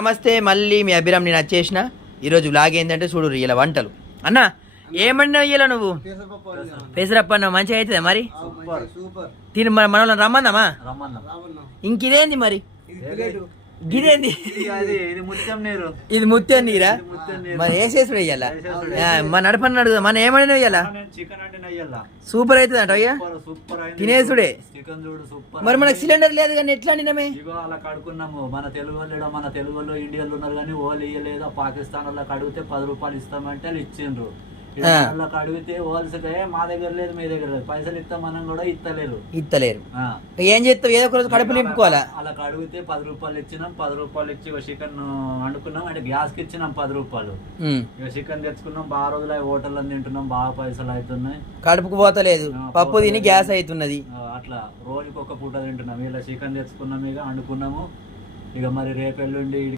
నమస్తే, మళ్ళీ మీ అభిరామ్ నేను వచ్చేసిన. ఈరోజు వ్లాగ్ ఏంటంటే చూడు ఇలా వంటలు. అన్న ఏమన్నా ఇయ్యాల నువ్వు? పెసరప్ప అన్న మంచిగా అవుతుందా మరి? తిని మన వాళ్ళని రమ్మన్నామా? ఇంకిదేంది మరి? గిదేంది? ఇది ముత్యం నీరా? మరి వేసేసుడు వెయ్యాలా? మన నడపని అడుగుదా, మన ఏమన్నా వెయ్యాలా? సూపర్ అవుతుంది అంట అయ్యా, తినేసుడే. మరి మనకు సిలిండర్ లేదు కానీ ఎట్లా అండినమే? అలా కడుకున్నాము. మన తెలుగు వాళ్ళు ఇండియాలో ఉన్నారు కానీ వాళ్ళు ఇయ్యలేదా? పాకిస్తాన్ వాళ్ళకి అడిగితే 10 రూపాయలు ఇస్తామంటే వాళ్ళు ఇచ్చిండ్రు. వాళ్ళకి అడిగితే వాళ్ళకి మా దగ్గర లేదు, మీ దగ్గర లేదు, పైసలు ఇస్తాం మనం కూడా ఇస్తలేరు. ఏం చేస్తావు? ఏదో ఒక రోజు కడుపు నింపుకోవాలా? అలా అడిగితే 10 రూపాయలు ఇచ్చినాం. 10 రూపాయలు ఇచ్చి చికెన్ వండుకున్నాం. అంటే గ్యాస్ కి ఇచ్చినాం 10 రూపాయలు. చికెన్ తెచ్చుకున్నాం. బాగా రోజులు హోటల్లో తింటున్నాం. బాగా పైసలు అవుతున్నాయి. కడుపుకు పోతలేదు, పప్పు తిని గ్యాస్ అవుతున్నది. అట్లా రోజుకి ఒక పూట తింటున్నాం. ఇలా చికెన్ తెచ్చుకున్నాం, ఇక వండుకున్నాము. ఇక మరి రేపు ఎల్లుండి